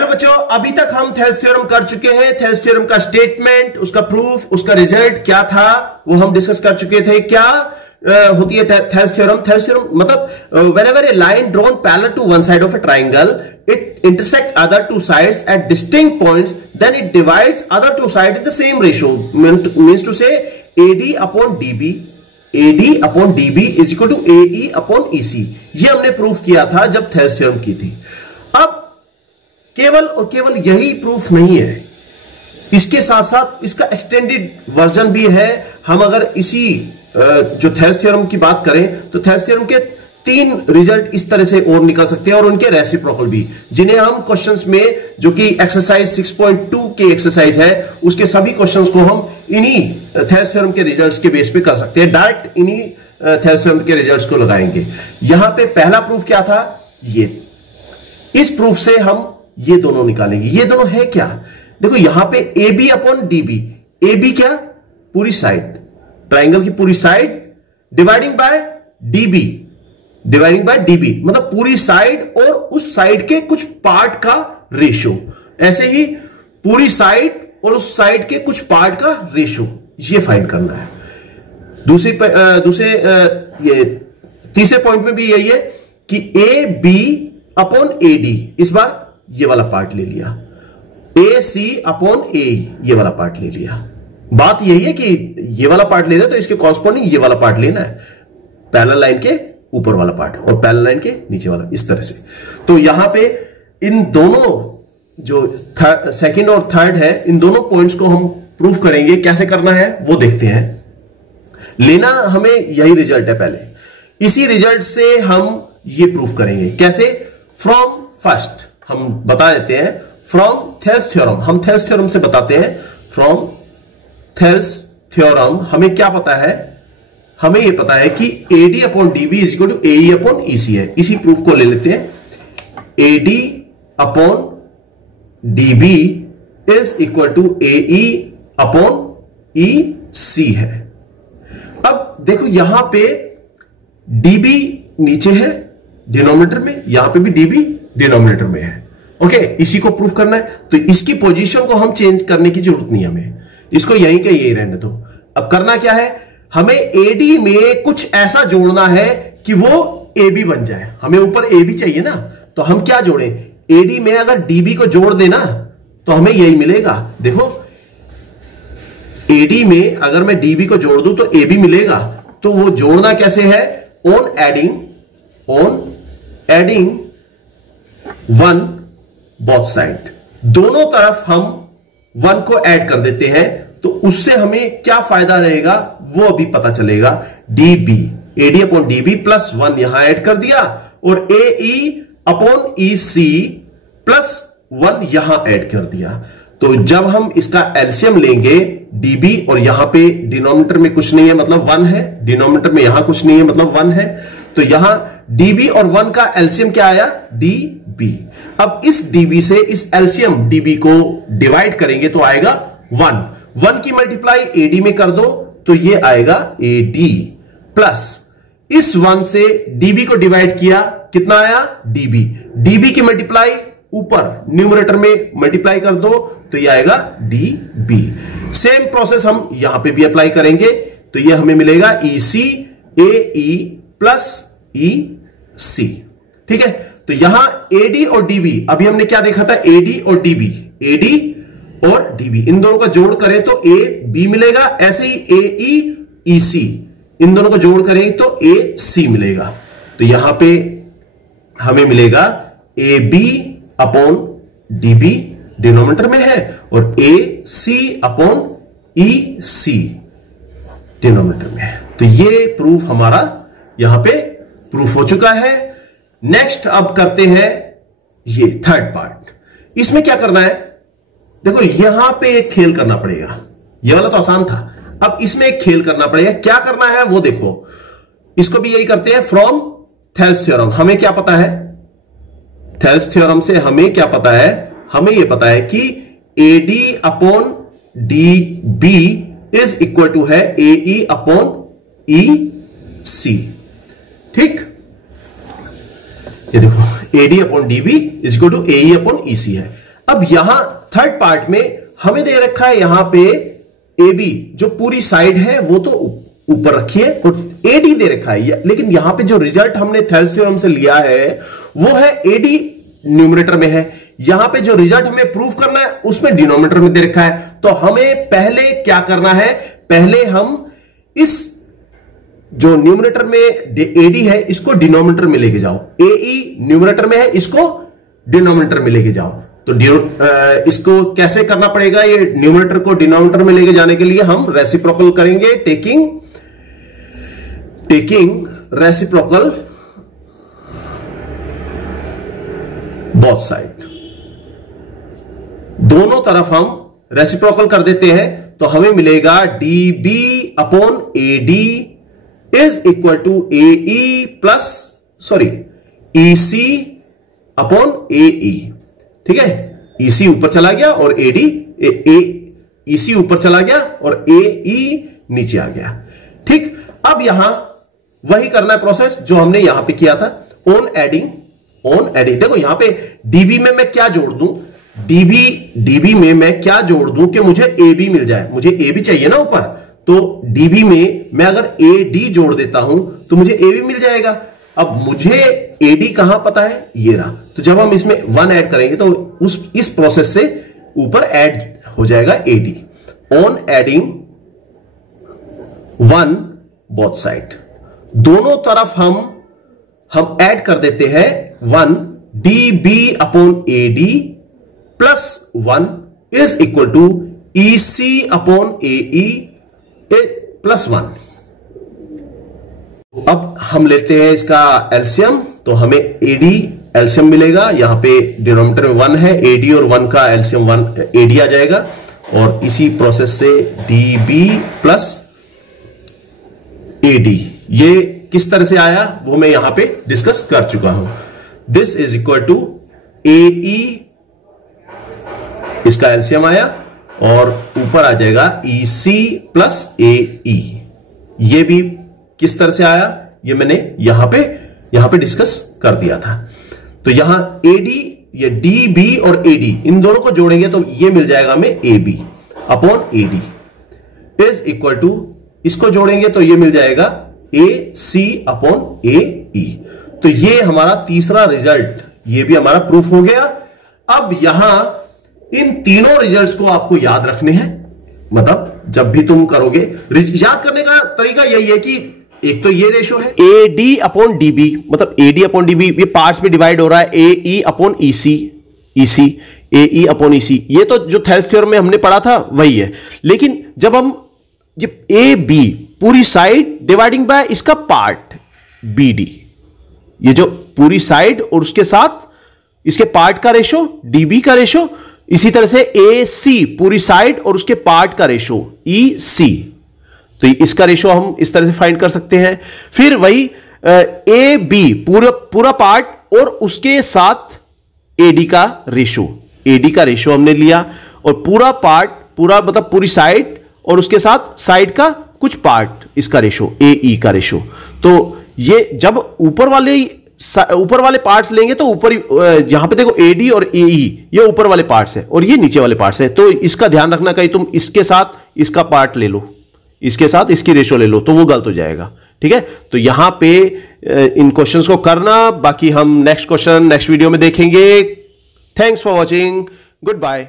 Hello बच्चों, अभी तक हम थेल्स थ्योरम कर चुके हैं। थेल्स थ्योरम का स्टेटमेंट, उसका प्रूफ, उसका रिजल्ट क्या था वो हम डिस्कस कर चुके थे। क्या होती है थेल्स थ्योरम? थेल्स थ्योरम मतलब whenever a line drawn parallel to one side of a triangle, it intersect other two sides at distinct points, then it divides other two side in the same ratio. Means to say AD upon DB, AD upon DB is equal to AE upon EC। ये हमने proof किया था जब Thales theorem की थी। अब केवल और केवल यही प्रूफ नहीं है, इसके साथ साथ इसका एक्सटेंडेड वर्जन भी है। हम अगर इसी जो थेल्स थ्योरम की बात करें तो थेल्स थ्योरम के 3 रिजल्ट इस तरह से और निकल सकते हैं और उनके रेसिप्रोकल भी, जिन्हें हम क्वेश्चंस में, जो कि एक्सरसाइज 6.2 के एक्सरसाइज है, उसके सभी क्वेश्चंस को हम इन्हीं थेल्स थ्योरम के रिजल्ट्स के बेस पे कर सकते हैं। डायरेक्ट इन्हीं थेल्स थ्योरम के रिजल्ट्स को लगाएंगे। यहां पे पहला प्रूफ क्या था? ये, इस प्रूफ से हम ये दोनों निकालेंगे। ये दोनों है क्या? देखो यहां पे AB अपॉन DB, AB क्या? पूरी साइड, ट्राइंगल की पूरी side, dividing by DB, dividing by DB मतलब पूरी साइड और उस साइड के कुछ पार्ट का रेशियो। ऐसे ही पूरी साइड और उस साइड के कुछ पार्ट का रेशियो, ये फाइंड करना है। ये तीसरे पॉइंट में भी यही है कि AB अपॉन AD, इस बार ये वाला पार्ट ले लिया, AC अपॉन AE ये वाला पार्ट ले लिया। बात यही है कि ये वाला पार्ट लेना है तो इसके कॉरस्पॉन्डिंग ये वाला पार्ट लेना है, पैरेलल लाइन के ऊपर वाला पार्ट और पैरेलल लाइन के नीचे वाला, इस तरह से। तो यहां पे इन दोनों जो सेकंड और थर्ड है, इन दोनों पॉइंट्स को हम प्रूफ करेंगे। कैसे करना है वो देखते हैं। लेना हमें यही रिजल्ट है पहले, इसी रिजल्ट से हम ये प्रूफ करेंगे। कैसे? फ्रॉम फर्स्ट हम बता देते हैं, फ्रॉम थेल्स थ्योरम। हम थेल्स थ्योरम से बताते हैं। फ्रॉम थेल्स थ्योरम हमें क्या पता है? हमें यह पता है कि AD upon DB is equal to AE upon EC है। इसी प्रूफ को ले लेते हैं। AD upon DB is equal to AE upon EC है। अब देखो यहां पे DB नीचे है डिनोमिनेटर में, यहां पे भी DB डिनोमिनेटर में है। ओके, इसी को प्रूफ करना है तो इसकी पोजीशन को हम चेंज करने की जरूरत नहीं, हमें इसको यहीं के यही रहने दो। अब करना क्या है? हमें AD में कुछ ऐसा जोड़ना है कि वो AB बन जाए। हमें ऊपर AB चाहिए ना, तो हम क्या जोड़े? AD में अगर DB को जोड़ देना तो हमें यही मिलेगा। देखो AD में अगर मैं DB को जोड़ दूं तो AB मिलेगा। तो वो जोड़ना कैसे है? ऑन एडिंग 1 बोथ साइड, दोनों तरफ हम 1 को ऐड कर देते हैं। तो उससे हमें क्या फायदा रहेगा वो अभी पता चलेगा। DB, AD upon DB plus 1 यहां ऐड कर दिया और AE अपॉन EC प्लस 1 यहां ऐड कर दिया। तो जब हम इसका एलसीएम लेंगे DB, और यहां पे डिनोमिनेटर में कुछ नहीं है मतलब 1 है, डिनोमिनेटर में यहां कुछ नहीं है मतलब 1 है, तो यहां DB और 1 का एलसीएम क्या आया? DB। अब इस DB से इस एलसीएम DB को डिवाइड करेंगे तो आएगा 1 की मल्टीप्लाई AD में कर दो तो ये आएगा AD प्लस इस 1 से DB को डिवाइड किया, कितना आया? DB की मल्टीप्लाई ऊपर न्यूमरेटर में मल्टीप्लाई कर दो तो ये आएगा DB। सेम प्रोसेस हम यहां पे भी अप्लाई करेंगे तो ये हमें मिलेगा EC AE प्लस EC। ठीक है, तो यहां AD और DB, अभी हमने क्या देखा था? AD और DB, इन दोनों का जोड़ करें तो AB मिलेगा। ऐसे ही AE EC, इन दोनों को जोड़ करें तो AC मिलेगा। तो यहां पे हमें मिलेगा AB अपॉन DB डिनोमिनेटर में है और AC अपॉन EC डिनोमिनेटर में है। तो ये प्रूफ हमारा यहां पे प्रूफ हो चुका है। नेक्स्ट अब करते हैं ये थर्ड पार्ट। इसमें क्या करना है? देखो यहां पे एक खेल करना पड़ेगा। ये वाला तो आसान था, अब इसमें एक खेल करना पड़ेगा। क्या करना है वो देखो। इसको भी यही करते हैं। फ्रॉम थेल्स थ्योरम हमें क्या पता है? थेल्स थ्योरम से हमें क्या पता है? हमें यह पता है कि AD upon DB is equal to है AE अपॉन EC। ठीक, ये देखो AD upon DB is equal to AE upon EC है। अब यहां थर्ड पार्ट में हमें दे रखा है यहां पे ए बी, जो पूरी साइड है वो तो ऊपर रखिए, और ए डी दे रखा है, लेकिन यहां पे जो रिजल्ट हमने थेल्स थ्योरम से लिया है वो है ए डी न्यूमरेटर में है, यहां पे जो रिजल्ट हमें प्रूफ करना है उसमें डिनोमिनेटर में दे रखा है। तो हमें पहले क्या करना है, पहले हम इस जो न्यूमरेटर में एडी है इसको डिनोमिनेटर में लेके जाओ, ए ई न्यूमरेटर में है इसको डिनोमिनेटर में लेके जाओ। तो इसको कैसे करना पड़ेगा, ये न्यूमरेटर को डिनोमिनेटर में लेके जाने के लिए हम रेसिप्रोकल करेंगे, टेकिंग रेसिप्रोकल बोथ साइड, दोनों तरफ हम रेसिप्रोकल कर देते हैं, तो हमें मिलेगा dB upon AD is equal to AE plus EC upon AE। ठीक है, EC ऊपर चला गया और EC ऊपर चला गया और AE नीचे आ गया। ठीक, अब यहां वही करना है प्रोसेस जो हमने यहां पे किया था, ऑन एडिंग। देखो यहां पे dB में मैं क्या जोड़ दूं, dB में मैं क्या जोड़ दूं कि मुझे AB मिल जाए, मुझे AB चाहिए ना ऊपर, तो dB में मैं अगर AD जोड़ देता हूं तो मुझे AB मिल जाएगा। अब मुझे AD कहां पता है, ये रहा, तो जब हम इसमें 1 ऐड करेंगे तो इस प्रोसेस से ऊपर ऐड हो जाएगा AD। On adding 1 both side, दोनों तरफ हम ऐड कर देते हैं 1 dB upon AD plus 1 is equal to EC upon AE plus 1। अब हम लेते हैं इसका एलसीएम, तो हमें AD एलसीएम मिलेगा, यहां पे डिनोमिनेटर में 1 है, AD और 1 का एलसीएम 1 AD आ जाएगा, और इसी प्रोसेस से dB प्लस AD, ये किस तरह से आया वो मैं यहां पे डिस्कस कर चुका हूं। This is equal to AE, इसका एलसीएम आया, और ऊपर आ जाएगा EC प्लस AE। ये भी किस तरह से आया ये मैंने यहां पे डिस्कस कर दिया था। तो यहां AD, ये DB और AD इन दोनों को जोड़ेंगे तो ये मिल जाएगा हमें AB upon AD is equal to, इसको जोड़ेंगे तो ये मिल जाएगा AC अपॉन AE। तो ये हमारा तीसरा रिजल्ट, ये भी हमारा प्रूफ हो गया। अब यहां इन तीनों रिजल्ट्स को आपको याद रखने हैं, मतलब जब भी तुम करोगे, याद करने का तरीका यही है कि एक तो ये रेशो है AD अपॉन DB, मतलब AD अपॉन DB ये पार्ट्स में डिवाइड हो रहा है, AE upon EC, AE upon EC, ये तो जो थेल्स थ्योरम में हमने पढ़ा था वही है। लेकिन जब हम ये AB पूरी साइड डिवाइडिंग बाय इसका पार्ट BD, ये जो पूरी साइड और उसके साथ इसके पार्ट का रेशो DB का रेशो, इसी तरह से AC पूरी साइड और उसके पार्ट का रेशो EC, तो इसका रेशो हम इस तरह से फाइंड कर सकते हैं। फिर वही AB पूरा पार्ट और उसके साथ AD का रेशो हमने लिया, और पूरा पार्ट, पूरा मतलब पूरी साइड और उसके साथ साइड का कुछ पार्ट, इसका रेशो AE का रेशो। तो ये जब ऊपर वाले पार्ट्स लेंगे तो ऊपर यहां पे देखो AD और AE ये ऊपर वाले पार्ट्स है और ये नीचे वाले पार्ट्स है, तो इसका ध्यान रखना, कहीं तुम इसके साथ इसका पार्ट ले लो, इसके साथ इसकी रेशो ले लो तो वो गलत हो जाएगा। ठीक है, तो यहां पे इन क्वेश्चंस को करना, बाकी हम नेक्स्ट क्वेश्चन नेक्स्ट वीडियो में देखेंगे। Thanks for watching, good bye.